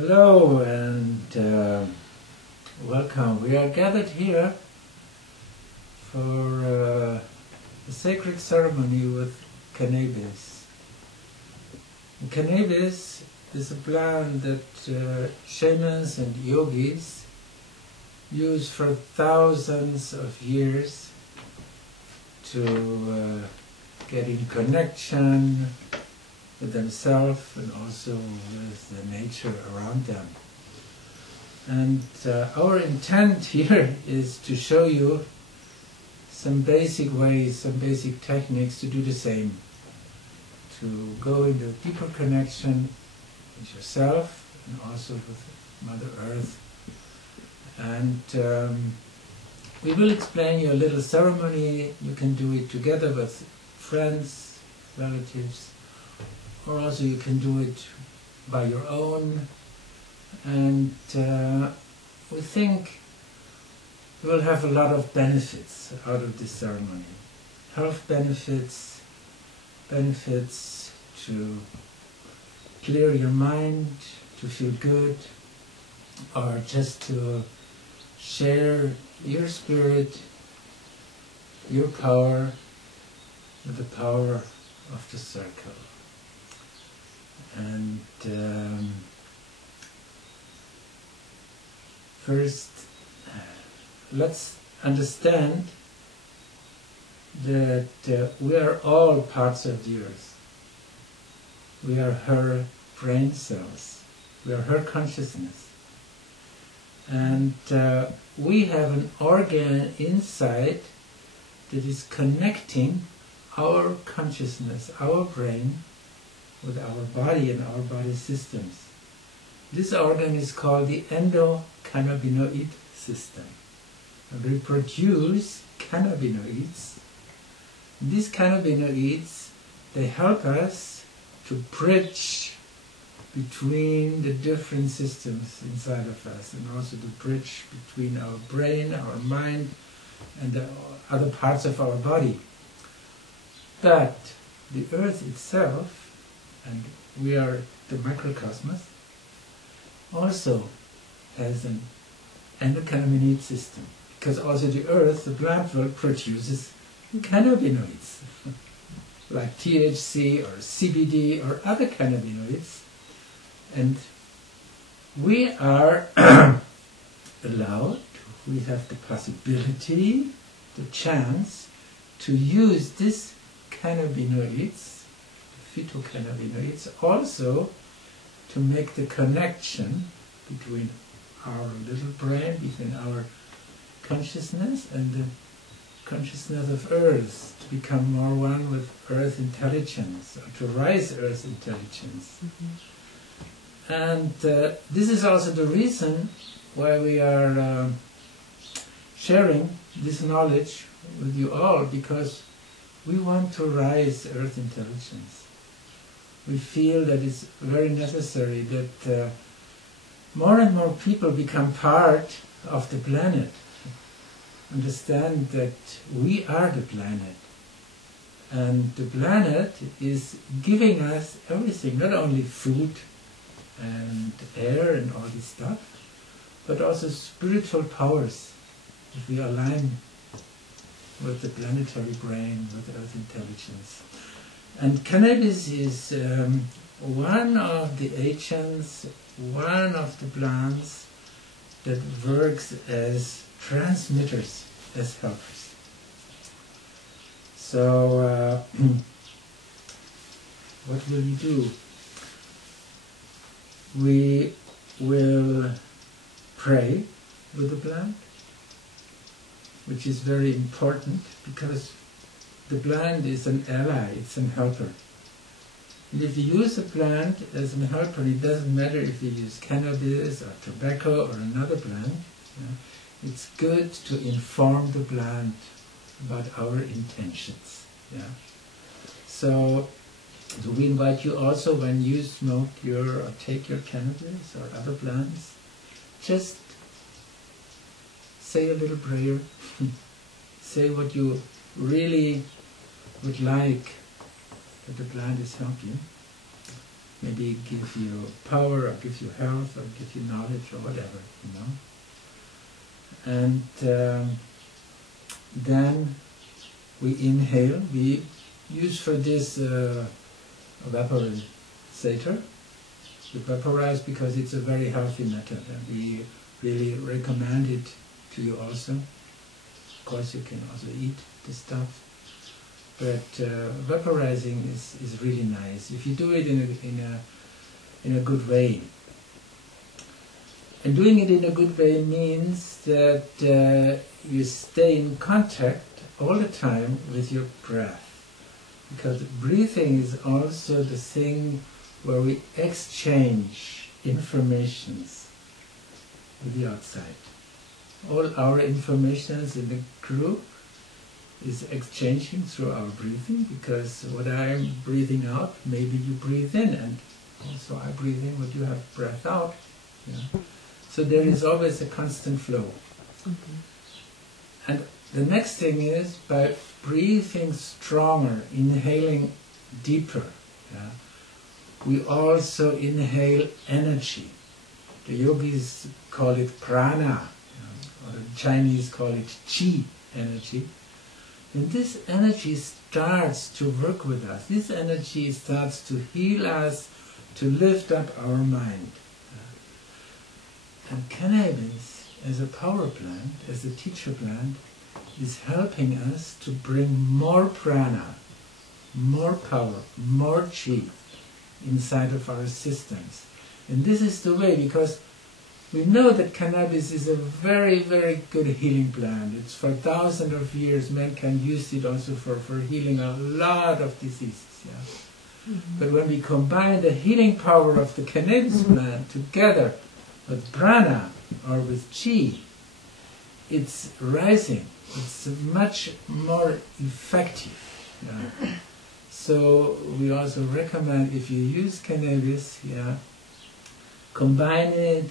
Hello and welcome. We are gathered here for a sacred ceremony with cannabis. And cannabis is a plant that shamans and yogis use for thousands of years to get in connection with themselves and also with the nature around them. And our intent here is to show you some basic ways, some basic techniques to do the same, to go into deeper connection with yourself and also with Mother Earth. And we will explain you a little ceremony. You can do it together with friends, relatives, or also you can do it by your own. And we think you will have a lot of benefits out of this ceremony. Health benefits, benefits to clear your mind, to feel good, or just to share your spirit, your power, with the power of the circle. And first, let's understand that we are all parts of the earth. We are her brain cells. We are her consciousness. And we have an organ inside that is connecting our consciousness, our brain, with our body and our body systems. This organ is called the endocannabinoid system. And we produce cannabinoids. These cannabinoids, they help us to bridge between the different systems inside of us, and also to bridge between our brain, our mind, and the other parts of our body. But the earth itself, and we are the microcosmos, also has an endocannabinoid system, because also the earth, the plant world, produces cannabinoids like THC or CBD or other cannabinoids, and we are allowed, we have the possibility, the chance to use these cannabinoids, phytocannabinoids, also to make the connection between our little brain, between our consciousness and the consciousness of Earth, to become more one with Earth intelligence, or to rise Earth intelligence. Mm-hmm. And this is also the reason why we are sharing this knowledge with you all, because we want to rise Earth intelligence. We feel that it's very necessary that more and more people become part of the planet, understand that we are the planet, and the planet is giving us everything, not only food and air and all this stuff, but also spiritual powers, if we align with the planetary brain, with Earth intelligence. And cannabis is one of the agents, one of the plants that works as transmitters, as helpers. So, what will we do? We will pray with the plant, which is very important, because the plant is an ally, it's an helper. And if you use a plant as an helper, it doesn't matter if you use cannabis or tobacco or another plant, it's good to inform the plant about our intentions. So we invite you also, when you smoke or take your cannabis or other plants, just say a little prayer, say what you really would like that the plant is helping, maybe give you power, or give you health, or give you knowledge, or whatever, you know. And then we inhale. We use for this a vaporizator. We vaporize because it's a very healthy method, and we really recommend it to you also. Of course, you can also eat the stuff, but vaporizing is really nice if you do it in a good way. And doing it in a good way means that you stay in contact all the time with your breath, because breathing is also the thing where we exchange informations with the outside. All our informations in the group is exchanging through our breathing, because what I'm breathing out, maybe you breathe in, and also I breathe in what you have breathed out. Yeah. So there is always a constant flow. And the next thing is, by breathing stronger, inhaling deeper, yeah, we also inhale energy. The yogis call it prana, or the Chinese call it chi energy. And this energy starts to work with us. This energy starts to heal us, to lift up our mind. And cannabis, as a power plant, as a teacher plant, is helping us to bring more prana, more power, more chi inside of our systems. And this is the way, because we know that cannabis is a very, very good healing plant. It's for thousands of years. Men can use it also for healing a lot of diseases. Yeah? But when we combine the healing power of the cannabis plant together with prana or with chi, it's rising. It's much more effective. Yeah? So we also recommend, if you use cannabis, yeah, combine it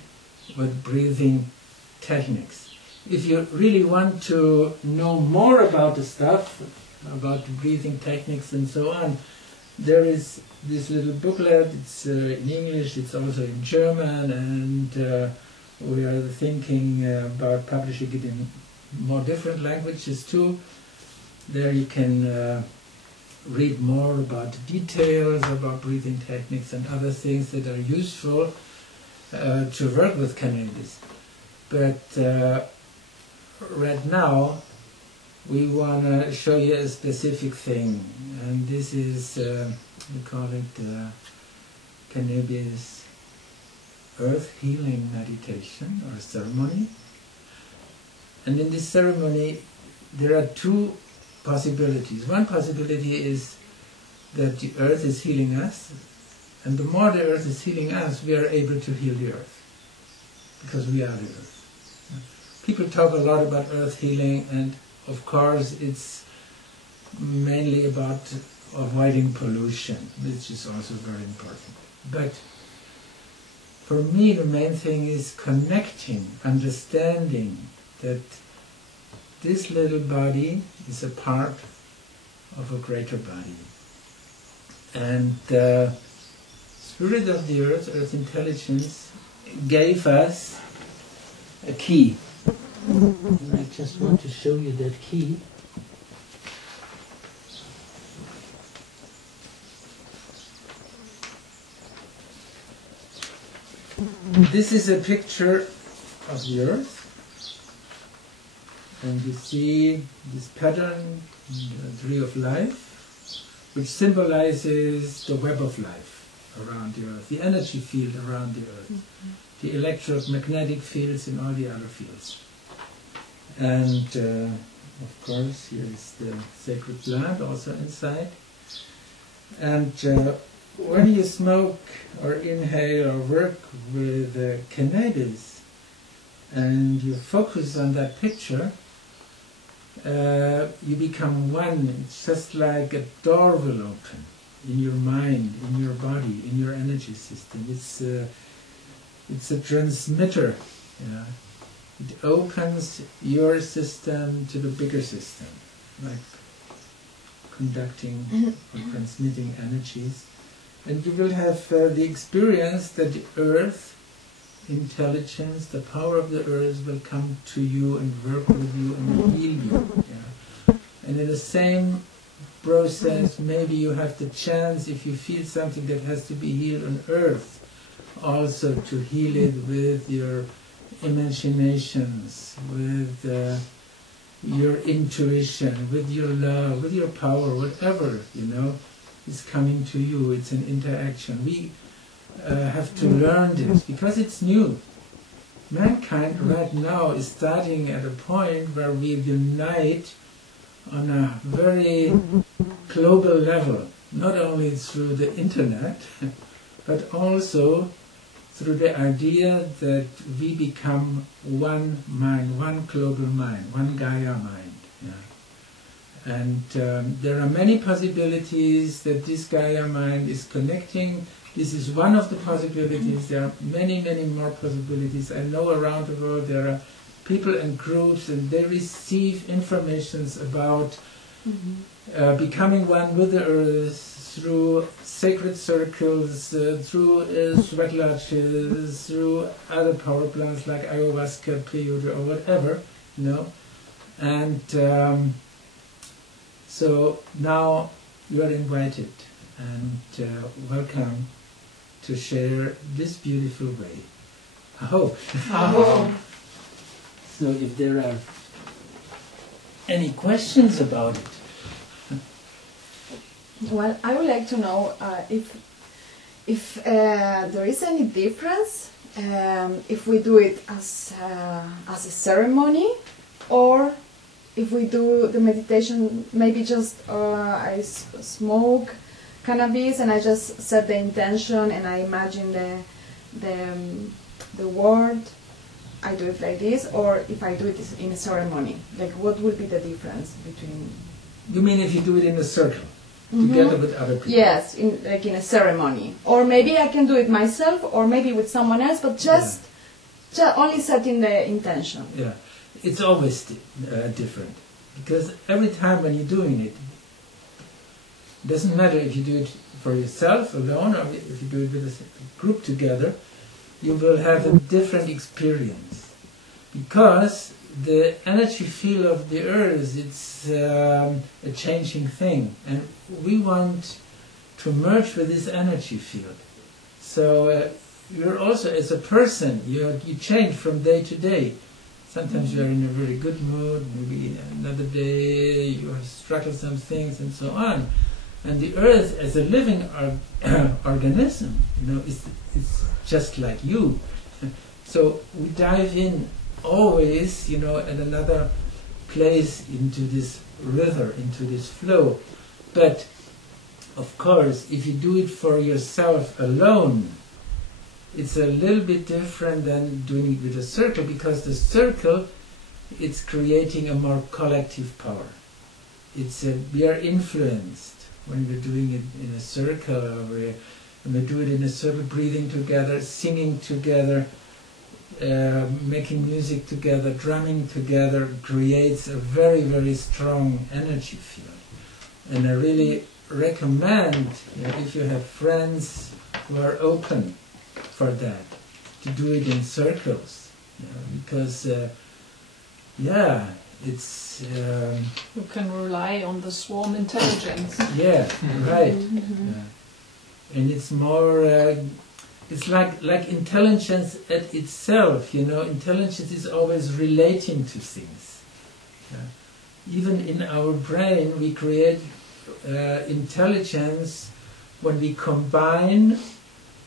with breathing techniques. If you really want to know more about the stuff, about the breathing techniques and so on, there is this little booklet. It's in English, it's also in German, and we are thinking about publishing it in more different languages too. There you can read more about the details about breathing techniques and other things that are useful to work with cannabis. But right now we want to show you a specific thing, and this is, we call it cannabis earth healing meditation or ceremony. And in this ceremony there are two possibilities. One possibility is that the earth is healing us, and the more the earth is healing us, we are able to heal the earth, because we are the earth. People talk a lot about earth healing, and of course it's mainly about avoiding pollution, which is also very important. But for me the main thing is connecting, understanding that this little body is a part of a greater body. And the Spirit of the Earth, Earth Intelligence, gave us a key. And I just want to show you that key. This is a picture of the Earth. And you see this pattern, the tree of life, which symbolizes the web of life around the earth, the energy field around the earth, the electromagnetic fields and all the other fields. And of course here is the sacred plant also inside. And when you smoke or inhale or work with cannabis and you focus on that picture, you become one. It's just like a door will open in your mind, in your body, in your energy system. It's a transmitter. Yeah. It opens your system to the bigger system, like conducting or transmitting energies. And you will have the experience that the earth, intelligence, the power of the earth will come to you and work with you and heal you. Yeah. And in the same process, maybe you have the chance, if you feel something that has to be healed on earth, also to heal it with your imaginations, with your intuition, with your love, with your power, whatever, is coming to you. It's an interaction. We have to learn this because it's new. Mankind right now is starting at a point where we unite on a very global level, not only through the internet, but also through the idea that we become one mind, one global mind, one Gaia mind. Yeah. And there are many possibilities that this Gaia mind is connecting. This is one of the possibilities. There are many, many more possibilities. I know around the world there are people and groups, and they receive informations about becoming one with the earth through sacred circles, through sweat lodges, through other power plants like ayahuasca, peyote, or whatever, And so now you are invited and welcome to share this beautiful way. I hope. So if there are any questions about it. Well, I would like to know if there is any difference if we do it as a ceremony, or if we do the meditation maybe just I smoke cannabis and I just set the intention and I imagine the word. I do it like this, or if I do it in a ceremony. Like, what would be the difference between? You mean if you do it in a circle? Together with other people? Yes, like in a ceremony. Or maybe I can do it myself, or maybe with someone else, but just only setting the intention. Yeah, it's always different. Because every time when you're doing it, it doesn't matter if you do it for yourself alone, or if you do it with a group together, you will have a different experience. Because the energy field of the earth, it's a changing thing, and we want to merge with this energy field. So you're also, as a person, you change from day to day. Sometimes you are in a very good mood, maybe another day you have struggled some things and so on. And the earth, as a living organism, it's just like you. So we dive in always, at another place into this river, into this flow. But, of course, if you do it for yourself alone, it's a little bit different than doing it with a circle, because the circle, it's creating a more collective power. We are influenced when we're doing it in a circle, or when we do it in a circle, breathing together, singing together, making music together, drumming together, creates a very, very strong energy field. And I really recommend, if you have friends who are open for that, to do it in circles, because it's you can rely on the swarm intelligence. Yeah, right. Yeah. And it's more it's like intelligence at itself, intelligence is always relating to things. Even in our brain we create intelligence when we combine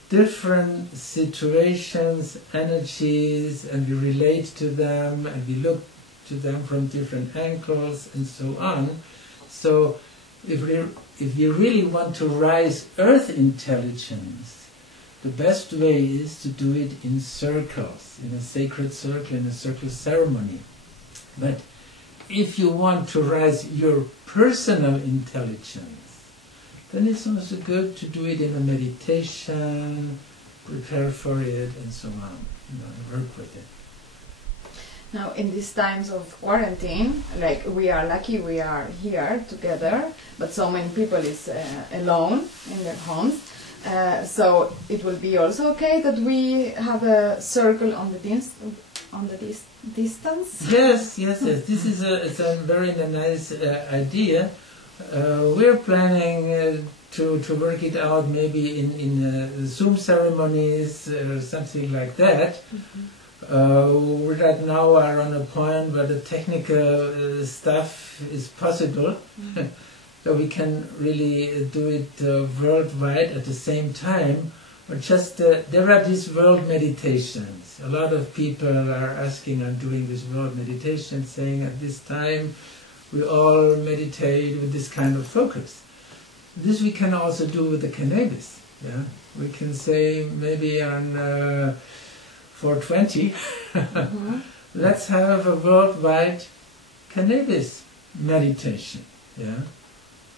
different situations, energies, and we relate to them, and we look to them from different angles, and so on. So if we really want to rise earth intelligence, the best way is to do it in circles, in a sacred circle, in a circle ceremony. But if you want to rise your personal intelligence, then it's also good to do it in a meditation, prepare for it, and so on, work with it. Now, in these times of quarantine, like, we are lucky we are here together, but so many people is alone in their homes. So it will be also okay that we have a circle on the distance. Yes. This is a very nice idea. We're planning to work it out maybe in Zoom ceremonies or something like that. We right now are on a point where the technical stuff is possible. So we can really do it worldwide at the same time. But just there are these world meditations. A lot of people are asking and doing this world meditation, saying at this time we all meditate with this kind of focus. This we can also do with the cannabis. Yeah, we can say maybe on 420, let's have a worldwide cannabis meditation. Yeah.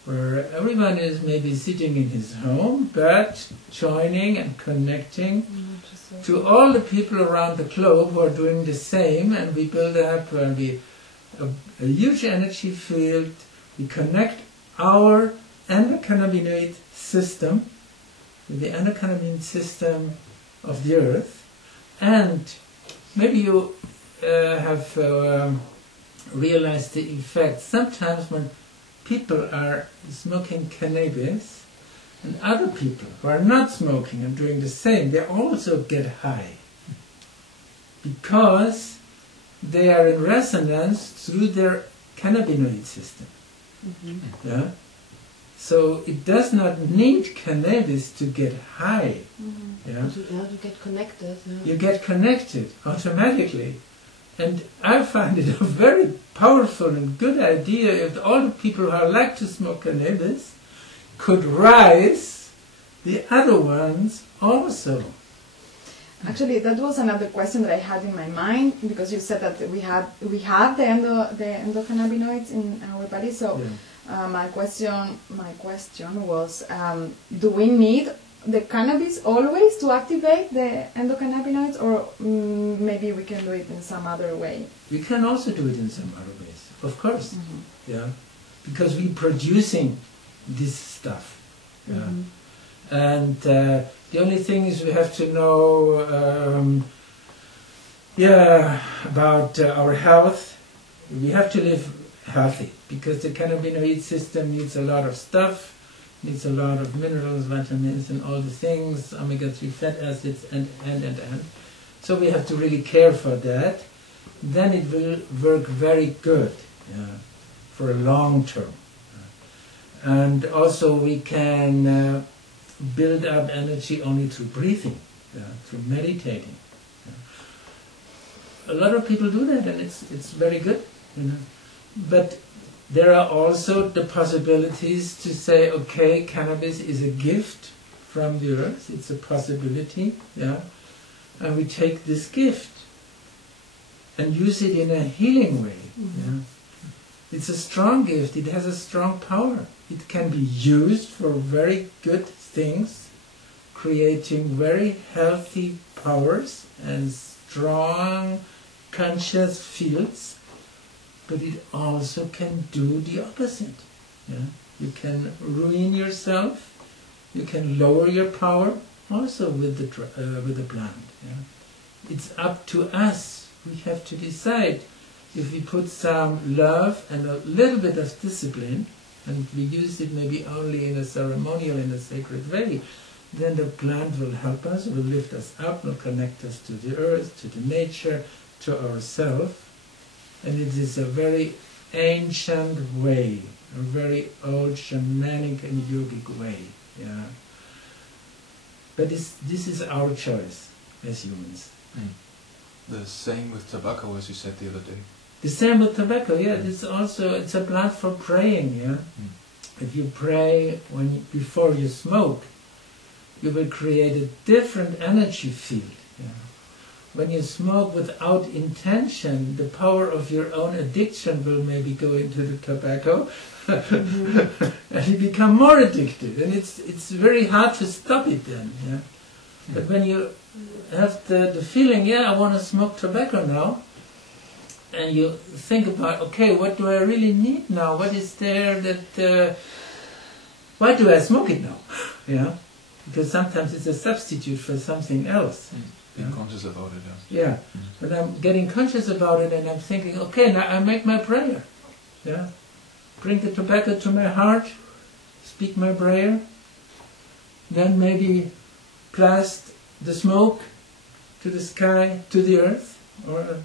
Where everyone is maybe sitting in his home, but joining and connecting to all the people around the globe who are doing the same, and we build up a huge energy field. We connect our endocannabinoid system with the endocannabinoid system of the earth, and maybe you have realized the effect. Sometimes when people are smoking cannabis, and other people who are not smoking and doing the same, they also get high. Because they are in resonance through their cannabinoid system. Yeah? So it does not need cannabis to get high. Yeah? You get connected. Yeah. You get connected automatically. And I find it a very powerful and good idea if all the people who like to smoke cannabis could rise, the other ones also. Actually, that was another question that I had in my mind, because you said that we have the endocannabinoids in our body. So my question was, do we need the cannabis always to activate the endocannabinoids, or maybe we can do it in some other way? We can also do it in some other ways, of course. Yeah, because we're producing this stuff. Yeah. And the only thing is we have to know about our health. We have to live healthy, because the cannabinoid system needs a lot of stuff, needs a lot of minerals, vitamins, and all the things, omega-3 fat acids, and. So we have to really care for that. Then it will work very good, for a long term. And also we can build up energy only through breathing, through meditating. A lot of people do that, and it's very good. But there are also the possibilities to say, okay, cannabis is a gift from the earth. It's a possibility, and we take this gift and use it in a healing way. It's a strong gift. It has a strong power. It can be used for very good things, creating very healthy powers and strong conscious fields. But it also can do the opposite. You can ruin yourself. You can lower your power also with the plant. It's up to us. We have to decide. If we put some love and a little bit of discipline, and we use it maybe only in a ceremonial, in a sacred way, then the plant will help us, will lift us up, will connect us to the earth, to the nature, to ourselves. And it is a very ancient way, a very old shamanic and yogic way. But this is our choice as humans. The same with tobacco, as you said the other day. The same with tobacco, it's a plant for praying, If you pray before you smoke, you will create a different energy field. When you smoke without intention, the power of your own addiction will maybe go into the tobacco, and you become more addicted, and it's very hard to stop it then. But when you have the feeling, I want to smoke tobacco now, and you think about, okay, what do I really need now? What is there that? Why do I smoke it now? because sometimes it's a substitute for something else. Being Yeah. conscious about it, Yeah, but I'm getting conscious about it, and I'm thinking, okay, now I make my prayer. Yeah, bring the tobacco to my heart, speak my prayer, then maybe blast the smoke to the sky, to the earth, or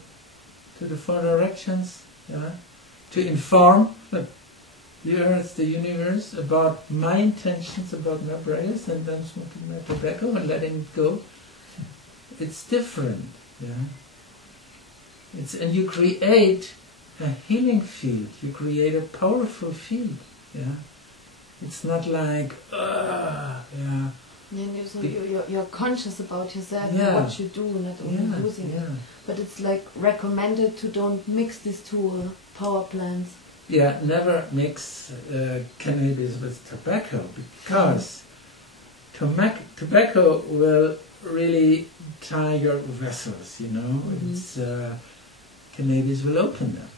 to the four directions. Yeah, to inform the earth, the universe, about my intentions, about my prayers, and then smoking my tobacco and letting it go. It's different, yeah. And you create a healing field. You create a powerful field, yeah. It's not like, yeah. And so you're conscious about yourself Yeah. and what you do, not only using it. Yeah. But it's like recommended to don't mix these two power plants. Yeah, never mix cannabis with tobacco, because tobacco will really tie your vessels, you know. It's cannabis will open them.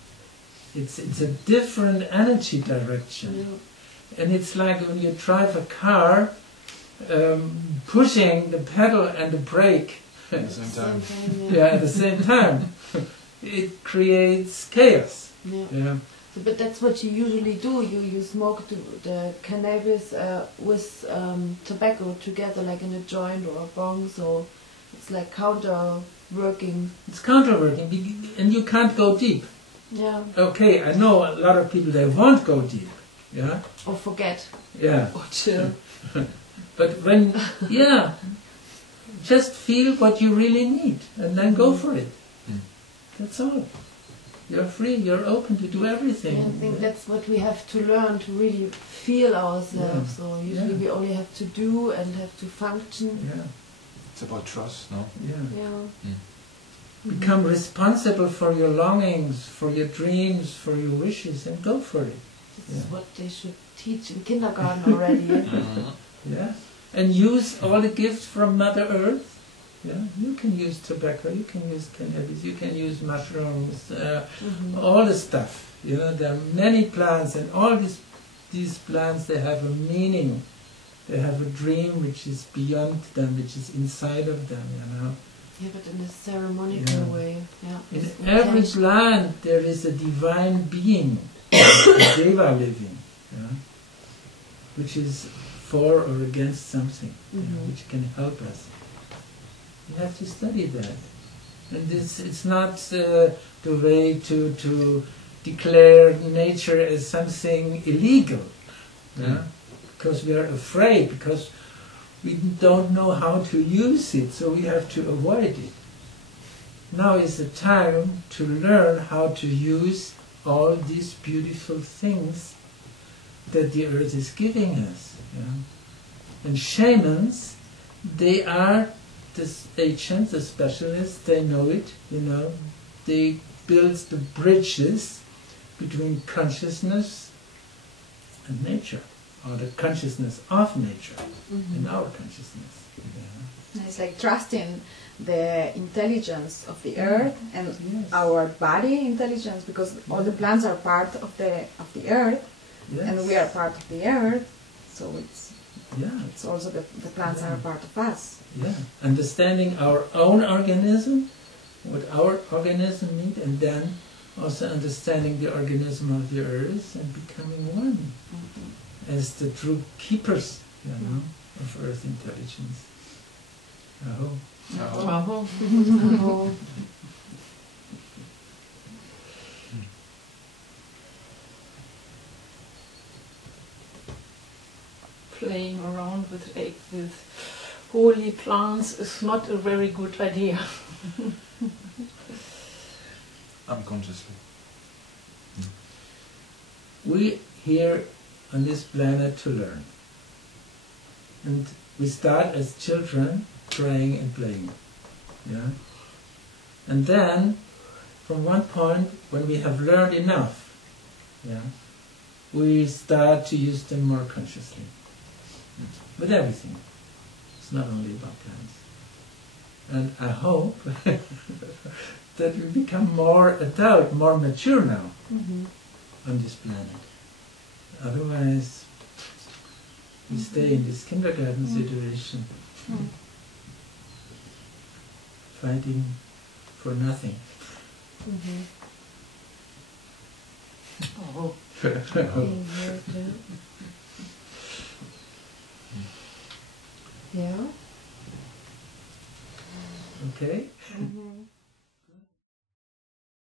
It's a different energy direction. Yeah. And it's like when you drive a car, pushing the pedal and the brake at the same time. at the same time. It creates chaos. Yeah. Yeah. So, but that's what you usually do. You smoke the cannabis with tobacco together, like in a joint or a bong. So it's like counter-working. It's counterworking, and you can't go deep. Yeah. Okay, I know a lot of people, they won't go deep. Yeah? Or forget. Yeah. Or chill. But when, just feel what you really need, and then go for it. That's all. You're free, you're open to do everything. And I think that's what we have to learn, to really feel ourselves. Yeah. So usually we only have to do and have to function. Yeah. It's about trust, no? Yeah. Yeah. Become responsible for your longings, for your dreams, for your wishes, and go for it. This is what they should teach in kindergarten already. Yeah. And use all the gifts from Mother Earth. Yeah. You can use tobacco, you can use cannabis, you can use mushrooms, all the stuff. You know, there are many plants, and all these plants, they have a meaning. They have a dream which is beyond them, which is inside of them, you know. Yeah, but in a ceremonical way. Yeah. In With every intention. plant there is a divine being, a deva living, yeah, which is for or against something, which can help us. You have to study that. And it's not the way to declare nature as something illegal, yeah? Because we are afraid, because we don't know how to use it, so we have to avoid it. Now is the time to learn how to use all these beautiful things that the earth is giving us. Yeah? And shamans, they are the agents, the specialists, they know it, you know. They build the bridges between consciousness and nature, or the consciousness of nature and our consciousness. Yeah. It's like trusting the intelligence of the earth and our body intelligence, because all the plants are part of the earth, and we are part of the earth. So it's also the plants are part of us. Yeah, understanding our own organism, what our organism needs, and then also understanding the organism of the earth and becoming one as the true keepers, you know, of earth intelligence. Aho. Wow. Playing around with holy plants is not a very good idea. Unconsciously. We here on this planet to learn. And we start as children trying and playing. Yeah? And then, from one point, when we have learned enough, yeah, we start to use them more consciously. With everything. It's not only about plants. And I hope that we become more adult, more mature now on this planet. Otherwise, We stay in this kindergarten situation, fighting for nothing. Oh, Being here too. Yeah. Okay? Mhm.